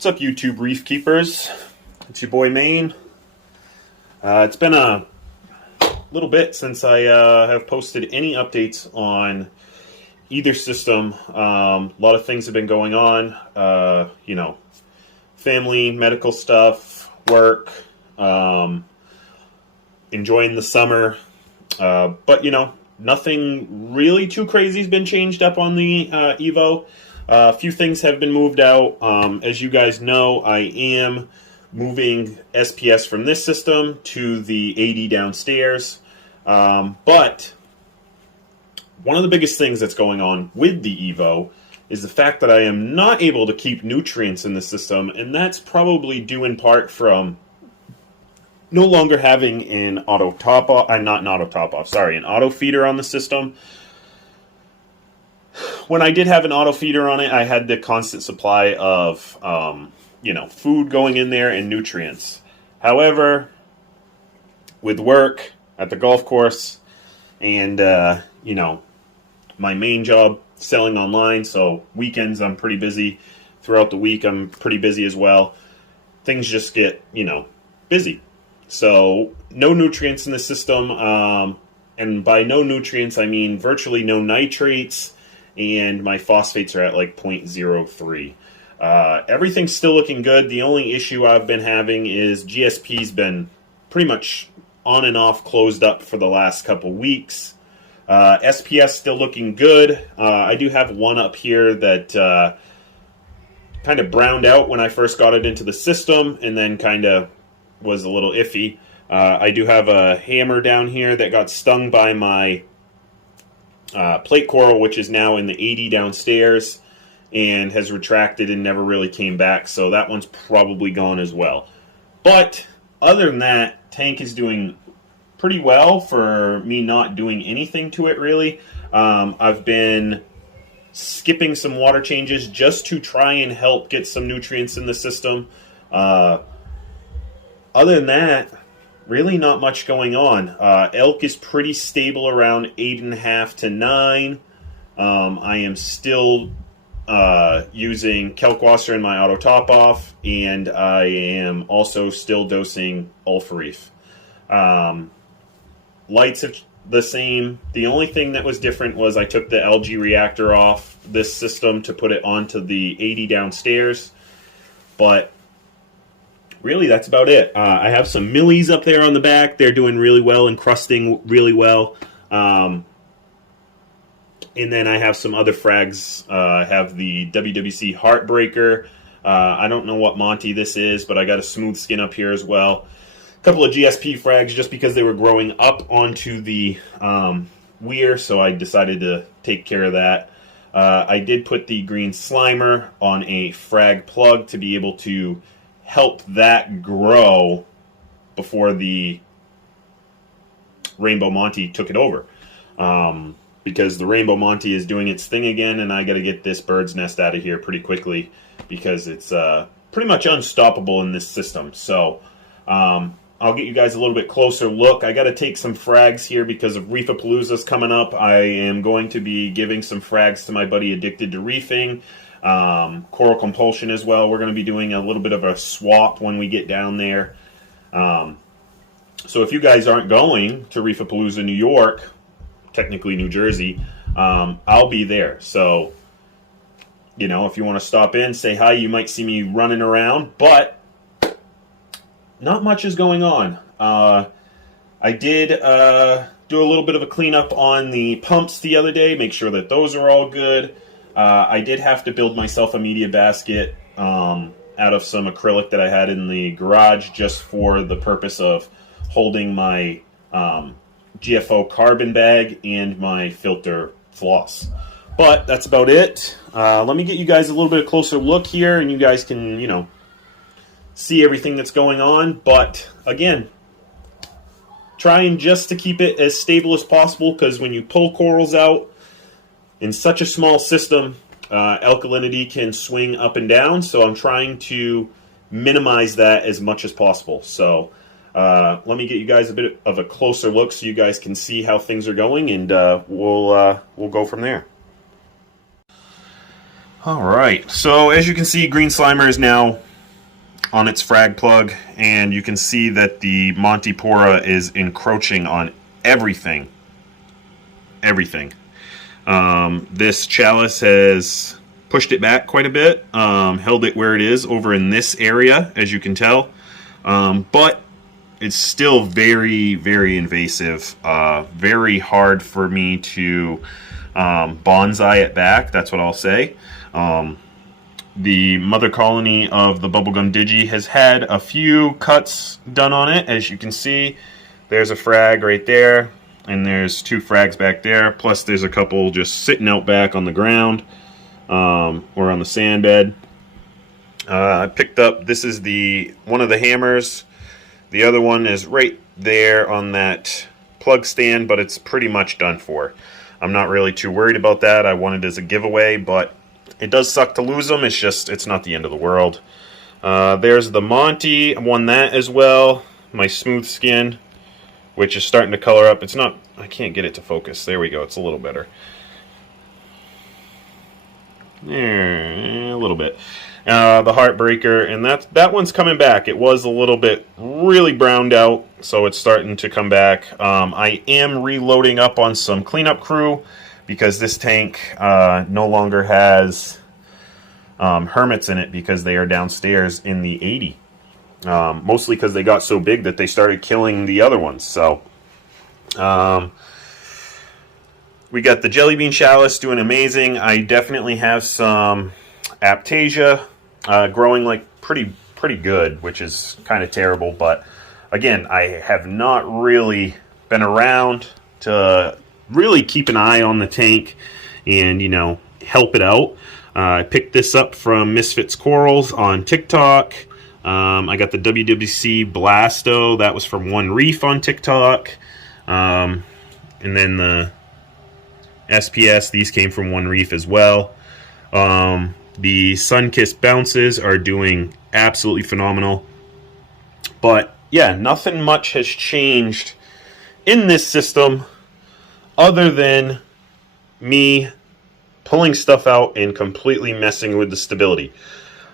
What's up, YouTube Reef Keepers? It's your boy Maine. It's been a little bit since I have posted any updates on either system. A lot of things have been going on, family, medical stuff, work, enjoying the summer. But nothing really too crazy has been changed up on the Evo. A few things have been moved out. As you guys know, I am moving SPS from this system to the 80 downstairs. But one of the biggest things that's going on with the Evo is the fact that I am not able to keep nutrients in the system, and that's probably due in part from no longer having an auto top-off, an auto feeder on the system. When I did have an auto feeder on it, I had the constant supply of, food going in there and nutrients. However, with work at the golf course and, my main job selling online, so weekends I'm pretty busy. Throughout the week I'm pretty busy as well. Things just get, busy. So no nutrients in the system, and by no nutrients I mean virtually no nitrates, and my phosphates are at like 0.03. Everything's still looking good. The only issue I've been having is GSP's been pretty much on and off closed up for the last couple weeks. SPS still looking good. I do have one up here that kind of browned out when I first got it into the system and then kind of was a little iffy. I do have a hammer down here that got stung by my plate coral, which is now in the 80 downstairs and has retracted and never really came back, so that one's probably gone as well. But other than that, tank is doing pretty well for me not doing anything to it really. I've been skipping some water changes just to try and help get some nutrients in the system. Other than that, really not much going on. Elk is pretty stable around 8.5 to 9. I am still using Kalkwasser in my auto top-off, and I am also still dosing Alpha Reef. Lights are the same. The only thing that was different was I took the algae reactor off this system to put it onto the 80 downstairs. But really, that's about it. I have some millies up there on the back. They're doing really well, encrusting really well. And then I have some other frags. I have the WWC Heartbreaker. I don't know what Monty this is, but I got a smooth skin up here as well. A couple of GSP frags just because they were growing up onto the weir, so I decided to take care of that. I did put the green slimer on a frag plug to be able to help that grow before the Rainbow Monty took it over. Because the Rainbow Monty is doing its thing again, and I got to get this bird's nest out of here pretty quickly because it's pretty much unstoppable in this system. So I'll get you guys a little bit closer look. I got to take some frags here because of Reefapalooza's coming up. I am going to be giving some frags to my buddy Addicted to Reefing. Coral Compulsion as well. We're going to be doing a little bit of a swap when we get down there. So if you guys aren't going to Reefapalooza, New York, technically New Jersey, I'll be there. So, if you want to stop in, say hi, you might see me running around, but not much is going on. I did do a little bit of a cleanup on the pumps the other day, make sure that those are all good. I did have to build myself a media basket out of some acrylic that I had in the garage just for the purpose of holding my GFO carbon bag and my filter floss. But that's about it. Let me get you guys a little bit closer look here, and you guys can, see everything that's going on. But again, trying just to keep it as stable as possible, because when you pull corals out in such a small system, alkalinity can swing up and down, so I'm trying to minimize that as much as possible. So let me get you guys a bit of a closer look so you guys can see how things are going, and we'll go from there. Alright, so as you can see, Green Slimer is now on its frag plug, and you can see that the Montipora is encroaching on everything. Everything. This chalice has pushed it back quite a bit, held it where it is over in this area, as you can tell, but it's still very, very invasive. Very hard for me to bonsai it back, that's what I'll say. The mother colony of the bubblegum digi has had a few cuts done on it. As you can see, there's a frag right there, and there's 2 frags back there, plus there's a couple just sitting out back on the ground or on the sand bed. I picked up, this is one of the hammers. The other one is right there on that plug stand, but it's pretty much done for. I'm not really too worried about that. I want it as a giveaway, but it does suck to lose them. It's not the end of the world. There's the Monty. I won that as well. My smooth skin, which is starting to color up. It's not, I can't get it to focus. There we go. It's a little better. A little bit. The Heartbreaker, and that one's coming back. It was a little bit really browned out, so it's starting to come back. I am reloading up on some cleanup crew because this tank no longer has hermits in it because they are downstairs in the 80. Mostly because they got so big that they started killing the other ones. So we got the jelly bean chalice doing amazing. I definitely have some Aptasia growing like pretty good, which is kind of terrible. But again, I have not really been around to really keep an eye on the tank and, you know, help it out. I picked this up from Misfits Corals on TikTok. I got the WWC Blasto. That was from One Reef on TikTok. And then the SPS, these came from One Reef as well. The Sunkissed Bounces are doing absolutely phenomenal. But yeah, nothing much has changed in this system other than me pulling stuff out and completely messing with the stability.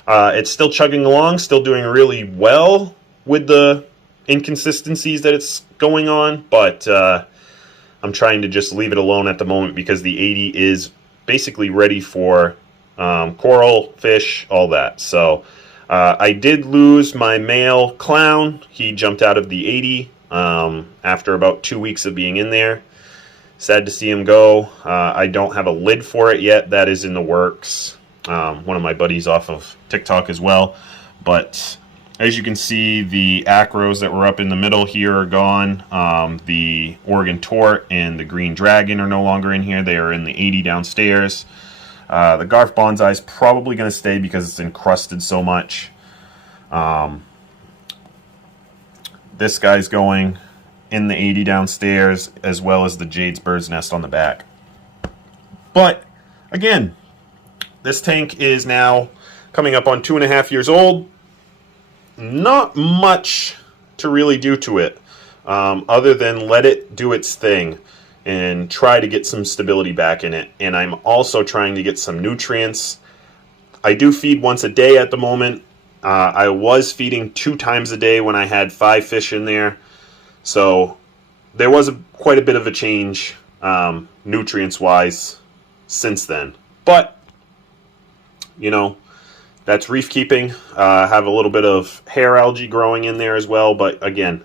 It's still chugging along, still doing really well with the inconsistencies that it's going on, but I'm trying to just leave it alone at the moment because the 80 is basically ready for coral, fish, all that. So I did lose my male clown. He jumped out of the 80 after about 2 weeks of being in there. Sad to see him go. I don't have a lid for it yet. That is in the works. One of my buddies off of TikTok as well. But as you can see, the acros that were up in the middle here are gone. The Oregon Tort and the Green Dragon are no longer in here. They are in the 80 downstairs. The Garf Bonsai is probably going to stay because it's encrusted so much. This guy's going in the 80 downstairs, as well as the Jade's Bird's Nest on the back. But again, this tank is now coming up on 2.5 years old. Not much to really do to it, other than let it do its thing and try to get some stability back in it. And I'm also trying to get some nutrients. I do feed once a day at the moment. I was feeding 2 times a day when I had 5 fish in there. So there was quite a bit of a change nutrients-wise since then. But, you know, that's reef keeping. Have a little bit of hair algae growing in there as well. But again,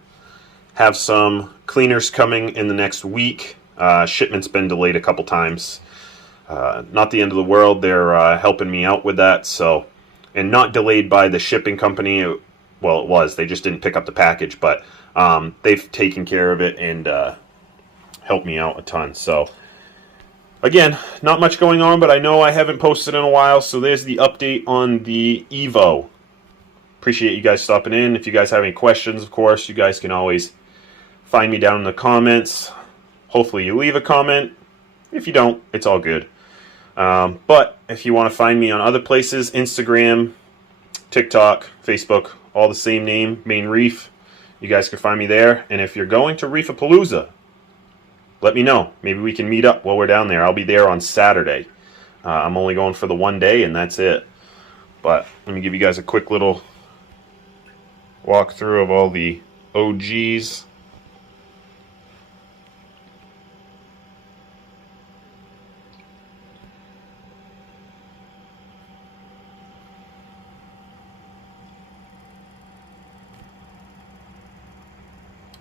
have some cleaners coming in the next week. Shipment's been delayed a couple times. Not the end of the world. They're helping me out with that. So, and not delayed by the shipping company. Well, it was. They just didn't pick up the package. But they've taken care of it and helped me out a ton. So, again, not much going on, but I know I haven't posted in a while, so there's the update on the Evo. Appreciate you guys stopping in. If you guys have any questions, of course, you guys can always find me down in the comments. Hopefully you leave a comment. If you don't, it's all good. But if you want to find me on other places, Instagram, TikTok, Facebook, all the same name, Main Reef, you guys can find me there. And if you're going to Reefapalooza, let me know. Maybe we can meet up while we're down there. I'll be there on Saturday. I'm only going for the one day, and that's it. But let me give you guys a quick little walkthrough of all the OGs.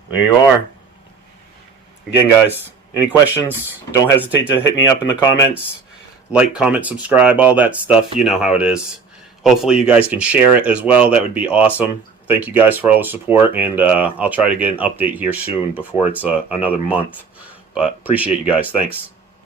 There you are. Again, guys, any questions, don't hesitate to hit me up in the comments. Like, comment, subscribe, all that stuff. You know how it is. Hopefully you guys can share it as well. That would be awesome. Thank you guys for all the support, and I'll try to get an update here soon before it's another month. But appreciate you guys. Thanks.